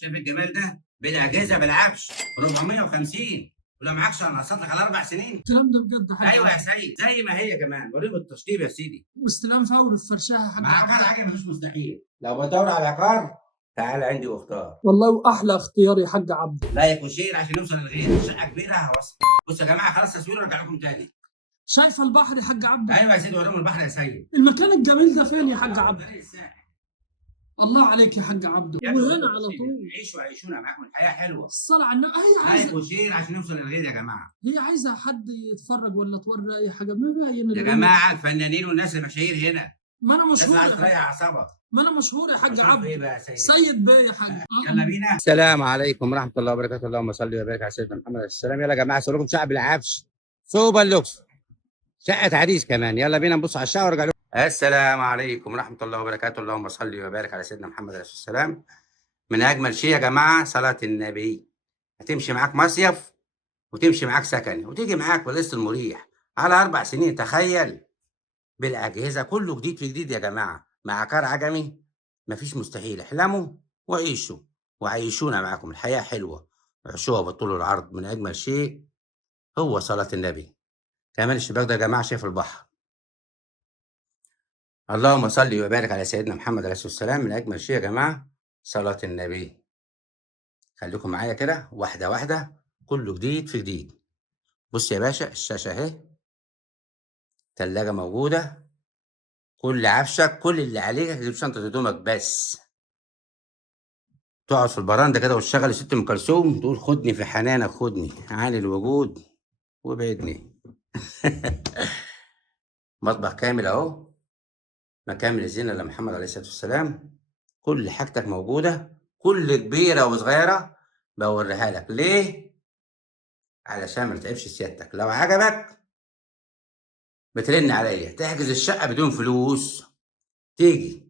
شايف الجمال ده؟ بالاجهزه بالعفش 450، ولو معكش انا هقسط لك على 4 سنين. الكلام ده بجد يا حاج ايوه يا عبده. سيد، زي ما هي كمان وريهم التشطيب يا سيدي. واستلام فوري في فرشها يا حاج مع عقار عبده. حاجه مفيش مستحيل. لو بدور على عقار تعال عندي واختار. والله واحلى اختيار يا حاج عبده. لايك وشير عشان نوصل للغير. شقه كبيره هوصل. بصوا يا جماعه خلاص تصوير وارجع لكم تاني. شايفه البحر يا حاج عبده؟ ايوه يا سيدي وريهم البحر يا سيد. المكان الجميل ده فين يا حاج عبده؟ طريق الساحل. الله عليك يا حاج عبده. يا ابني وهنا وريهم على التشطيب. طول. عيشوا عيشونا معاكم الحياه حلوه. الصلاة على النبي. هي لايك عايزه، وشير عشان نوصل للغير يا جماعه. هي عايزه حد يتفرج ولا توري اي حاجه، ما باين يا الغنى. جماعه الفنانين والناس المشاهير هنا. ما انا الناس اللي عايز مشهور. تريح اعصابك. ما انا مشهور يا حاج مشهور عبده. بايه بقى يا سيد؟ سيد بيه يا حاج. يلا بينا. السلام عليكم ورحمه الله وبركاته. اللهم صل وبارك على سيدنا محمد عليه السلام. يلا يا جماعه اسوي لكم شقه بالعفش سوبر لوكس، شقه عريس كمان. يلا بينا نبص على الشقه وارجع لكم. السلام عليكم ورحمه الله وبركاته. اللهم صل وبارك على سيدنا محمد عليه السلام. من اجمل شيء يا جماعه صلاه النبي. هتمشي معاك مصيف وتمشي معاك سكن وتيجي معاك بالقسط المريح على 4 سنين. تخيل، بالاجهزه كله جديد في جديد يا جماعه، مع عقار عجمي. مفيش مستحيل. احلموا وعيشوا وعيشونا معاكم الحياه حلوه. عيشوها بالطول والعرض. من اجمل شيء هو صلاه النبي. كمان الشباك ده يا جماعه شايف البحر. اللهم صل وبارك على سيدنا محمد عليه الصلاه والسلام. من اجمل شيء يا جماعه صلاه النبي. خليكم معايا كده واحده واحده، كله جديد في جديد. بص يا باشا الشاشه اهي، تلاجه موجوده، كل عفشك كل اللي عليك تجيب شنطه هدومك بس. تقعد في البراندة كده وتشغل ست ام كلثوم، تقول خدني في حنانك خدني عن الوجود وابعدني. مطبخ كامل اهو، مكان من الزينه لمحمد عليه الصلاه والسلام. كل حاجتك موجوده، كل كبيره وصغيره بوريها لك. ليه؟ علشان ما تتعبش سيادتك. لو عجبك بترن عليا تحجز الشقه بدون فلوس، تيجي